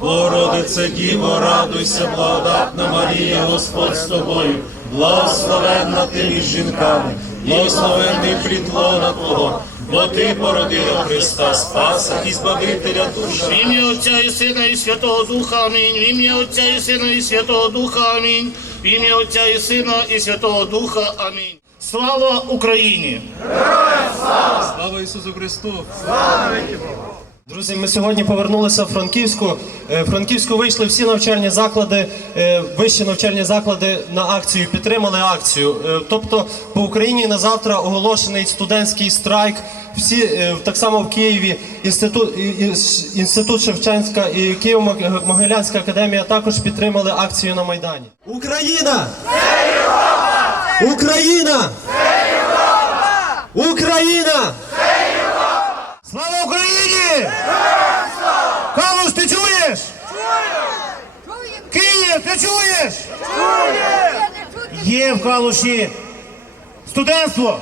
Богородице Діво, радуйся, благодатна Марія, Господь з тобою, благословенна ти між жінками, благословенний плід лона Твого, бо ти породила Христа Спаса і Збавителя душ. В ім'я Отця і Сина і Святого Духа Амінь. В ім'я Отця і Сина і Святого Духа Амінь. В ім'я Отця і Сина і Святого Духа Амінь. Слава Україні! Слава Ісусу Христу! Друзі, ми сьогодні повернулися в Франківську. Е, В Франківську вийшли всі навчальні заклади, е, вищі навчальні заклади на акцію, підтримали акцію. Е, Тобто по Україні на завтра оголошений студентський страйк. Всі так само в Києві інститут, інститут Шевченська і Києво-Могилянська академія також підтримали акцію на Майдані. Україна! Україна! Україна! Слава Україні! Калуш, ти чуєш? Київ, ти чуєш? Є в Калуші студентство.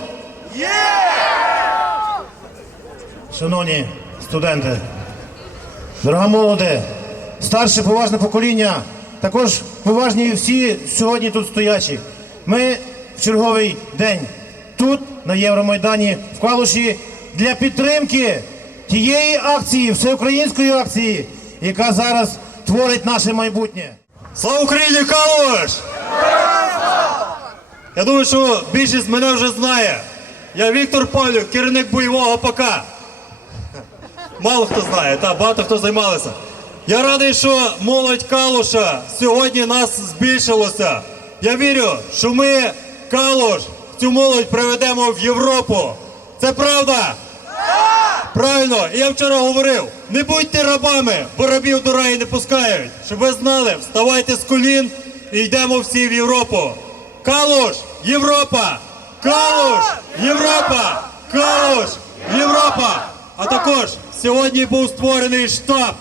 Є! Шановні студенти, дорога молоде, старше поважне покоління, також поважні всі сьогодні тут стоячі. Ми в черговий день тут, на Євромайдані, в Калуші, для підтримки тієї акції, всеукраїнської акції, яка зараз творить наше майбутнє. Слава Україні, Калуш! Я думаю, що більшість мене вже знає. Я Віктор Павлюк, керівник бойового ПК. Мало хто знає, та багато хто займалися. Я радий, що молодь Калуша сьогодні нас збільшилося. Я вірю, що ми Калуш, цю молодь приведемо в Європу. Це правда? Правильно, я вчора говорив, не будьте рабами, бо рабів до раї не пускають. Щоб ви знали, вставайте з колін і йдемо всі в Європу. Калуш, Європа! Калуш, Європа! Калуш, Європа! А також сьогодні був створений штаб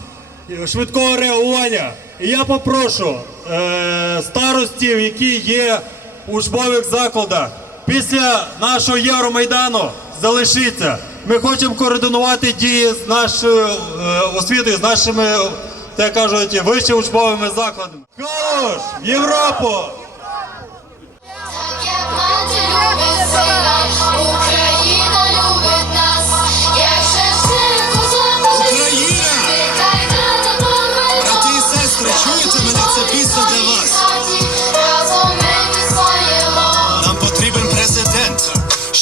швидкого реагування. І я попрошу е, старостів, які є у учбових закладах, після нашого Євромайдану залишіться. Ми хочемо координувати дії з нашою е, освітою, з нашими, так кажуть, вищими учбовими закладами. Калуш, Європу! Як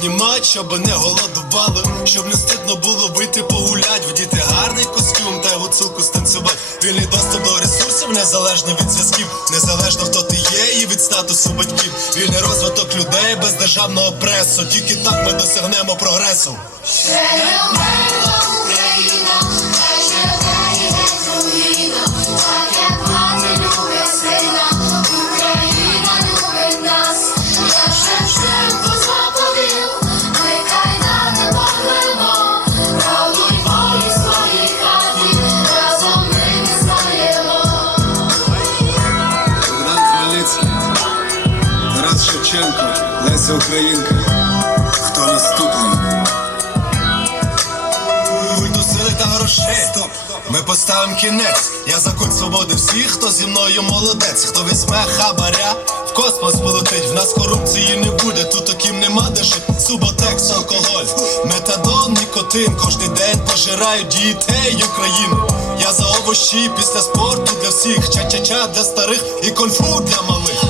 попіднімать, щоб не голодували, щоб не стидно було вийти погулять, вдіти гарний костюм та гуцулку станцювати. Вільний доступ до ресурсів, незалежно від зв'язків, незалежно хто ти є і від статусу батьків. Вільний розвиток людей без державного пресу. Тільки так ми досягнемо прогресу. Леся Українка. Хто наступний? Культу сили та грошей. Стоп. Ми поставимо кінець. Я за культ свободи всіх, хто зі мною молодець, хто візьме хабаря, в космос полетить. В нас корупції не буде, тут таким нема де жить. Суботекс, алкоголь, метадон, нікотин. Кожний день пожирають дітей України. Я за овощі після спорту для всіх, ча-ча-ча для старих і конфу для малих.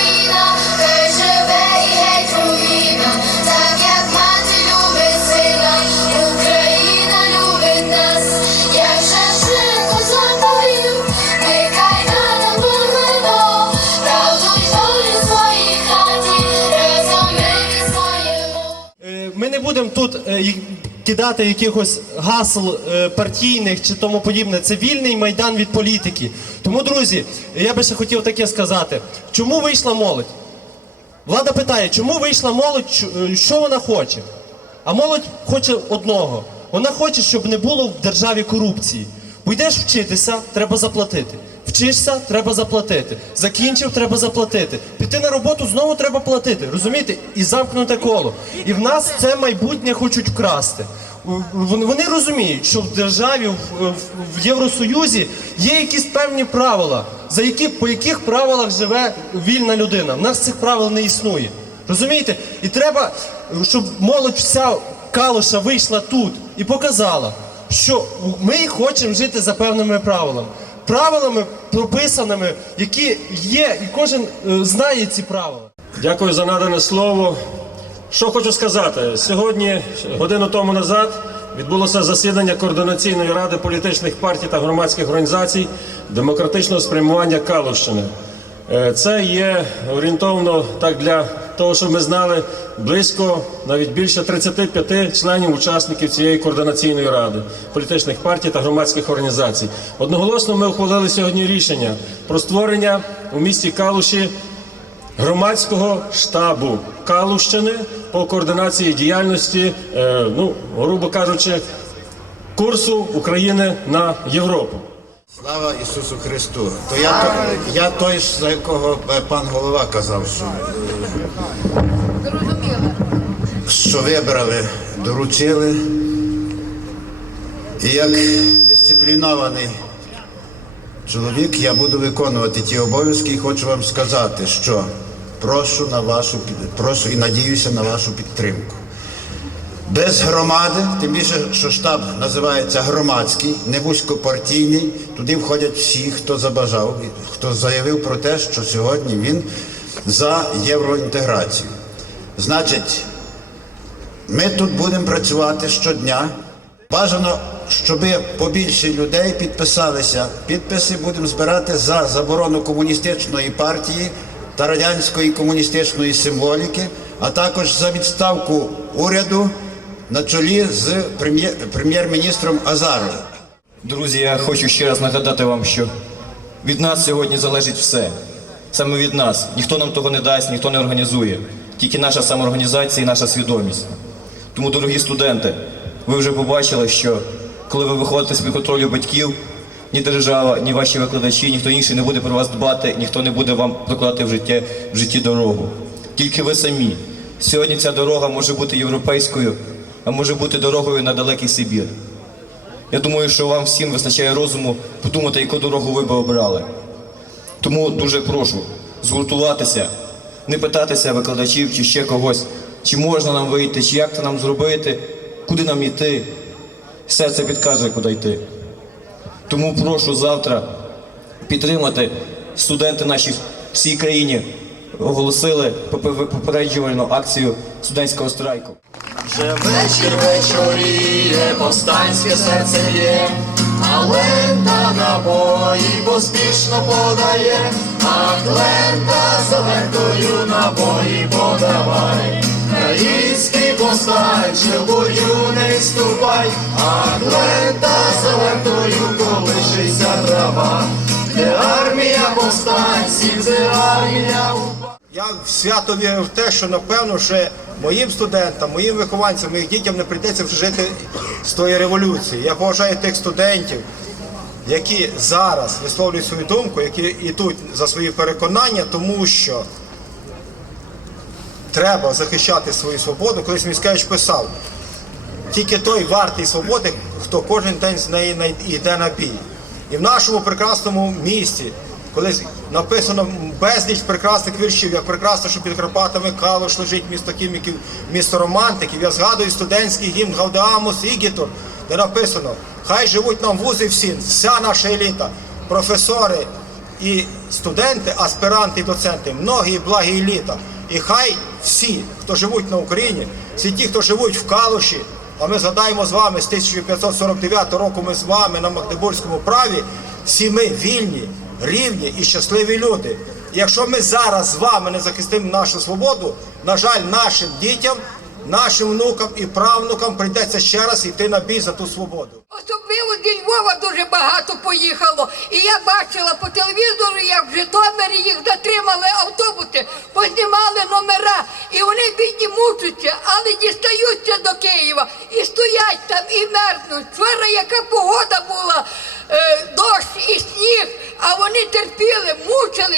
Тут е, кидати якихось гасл е, партійних чи тому подібне. Це вільний майдан від політики. Тому, друзі, я би ще хотів таке сказати: чому вийшла молодь? Влада питає, чому вийшла молодь, е, що вона хоче? А молодь хоче одного. Вона хоче, щоб не було в державі корупції. Бо йдеш вчитися, треба заплатити. Вчишся, треба заплатити. Закінчив, треба заплатити. Піти на роботу знову треба платити. Розумієте? І замкнуте коло. І в нас це майбутнє хочуть вкрасти. Вони розуміють, що в державі, в, Євросоюзі є якісь певні правила, за які, по яких правилах живе вільна людина. В нас цих правил не існує. Розумієте? І треба, щоб молодь вся калуша вийшла тут і показала, що ми хочемо жити за певними правилами. Правилами прописаними, які є, і кожен е, знає ці правила. Дякую за надане слово. Що хочу сказати, сьогодні, годину тому назад, відбулося засідання Координаційної ради політичних партій та громадських організацій демократичного спрямування Калущини. Е, Це є орієнтовно так для того, щоб ми знали близько навіть більше 35 членів учасників цієї координаційної ради політичних партій та громадських організацій. Одноголосно ми ухвалили сьогодні рішення про створення у місті Калуші громадського штабу Калущини по координації діяльності, е, ну, грубо кажучи, курсу України на Європу. Слава Ісусу Христу! То я, то, я той, за якого е, пан голова казав, що, е, що вибрали, доручили. І як дисциплінований чоловік я буду виконувати ті обов'язки і хочу вам сказати, що прошу на вашу прошу і надіюся на вашу підтримку. Без громади, тим більше, що штаб називається громадський, не вузькопартійний. Туди входять всі, хто забажав, хто заявив про те, що сьогодні він за євроінтеграцію. Значить, ми тут будемо працювати щодня. Бажано, щоб побільше людей підписалися. Підписи будемо збирати за заборону комуністичної партії та радянської комуністичної символіки, а також за відставку уряду на чолі з прем'єр- прем'єр-міністром Азаровим. Друзі, я хочу ще раз нагадати вам, що від нас сьогодні залежить все. Саме від нас. Ніхто нам того не дасть, ніхто не організує. Тільки наша самоорганізація і наша свідомість. Тому, дорогі студенти, ви вже побачили, що коли ви виходите з під контролю батьків, ні держава, ні ваші викладачі, ніхто інший не буде про вас дбати, ніхто не буде вам прокладати в житті, в житті дорогу. Тільки ви самі. Сьогодні ця дорога може бути європейською, а може бути дорогою на далекий Сибір. Я думаю, що вам всім вистачає розуму подумати, яку дорогу ви би обрали. Тому дуже прошу згуртуватися, не питатися викладачів чи ще когось, чи можна нам вийти, чи як це нам зробити, куди нам йти. Серце підкаже, куди йти. Тому прошу завтра підтримати студенти наші всій країні оголосили попереджувальну акцію студентського страйку. Вже вечір вечоріє, повстанське серце б'є, а лента набої поспішно подає, а лента за набої подавай. Український повстанче в бою не ступай, а лента за лентою колишиться трава, де армія повстанців, де армія. Я свято вірю в те, що напевно ще моїм студентам, моїм вихованцям, моїм дітям не прийдеться вже жити з тої революції. Я поважаю тих студентів, які зараз висловлюють свою думку, які йдуть за свої переконання, тому що треба захищати свою свободу. Колись Міськевич писав, тільки той вартий свободи, хто кожен день з неї йде на бій. І в нашому прекрасному місті, коли написано безліч прекрасних віршів, як прекрасно, що під Карпатами Калуш лежить місто хіміків, місто романтиків. Я згадую студентський гімн Гаудеамус Ігітор, де написано: Хай живуть нам вузи всі, вся наша еліта, професори і студенти, аспіранти і доценти, многі благі літа. І хай всі, хто живуть на Україні, всі ті, хто живуть в Калуші, а ми згадаємо з вами з 1549 року ми з вами на Магдебурзькому праві, всі ми вільні, рівні і щасливі люди. Якщо ми зараз з вами не захистимо нашу свободу, на жаль, нашим дітям, нашим внукам і правнукам прийдеться ще раз йти на бій за ту свободу. Особливо зі Львова дуже багато поїхало. І я бачила по телевізору, як в Житомирі їх затримали автобуси, познімали номера, і вони бідні мучаться, але дістаються до Києва і стоять там і мерзнуть. Вчора яка погода була,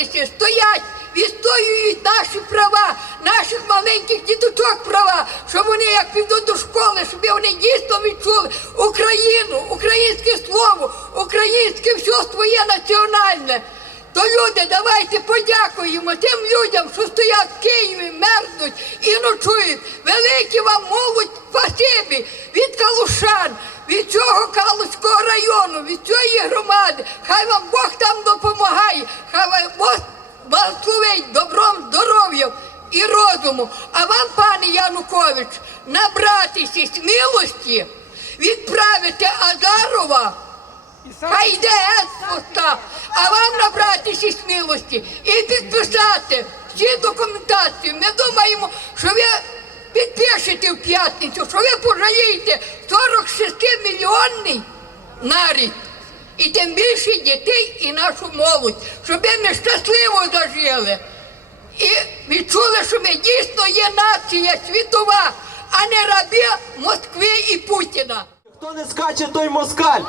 мучилися, стоять. Відстоюють наші права, наших маленьких діточок права, щоб вони як підуть до школи, щоб вони дійсно відчули Україну, українське слово, українське все своє національне. То люди, давайте подякуємо тим людям, що стоять в Києві, мерзнуть і ночують. Велике вам молодь спасибі від калушан, від цього Калуського району, від цієї громади. Хай вам Бог там допомагає, хай вам Бог благословить добром, здоров'ям і розуму. А вам, пане Янукович, набратися смілості, відправити Азарова, хай йде поста, а вам набратися смілості і підписати всі документації. Ми думаємо, що ви підпишете в п'ятницю, що ви пожалієте 46 мільйонний нарід. І тим більше дітей і нашу молодь, щоб ми щасливо зажили. І відчули, що ми дійсно є нація світова, а не раби Москви і Путіна. Хто не скаче, той москаль.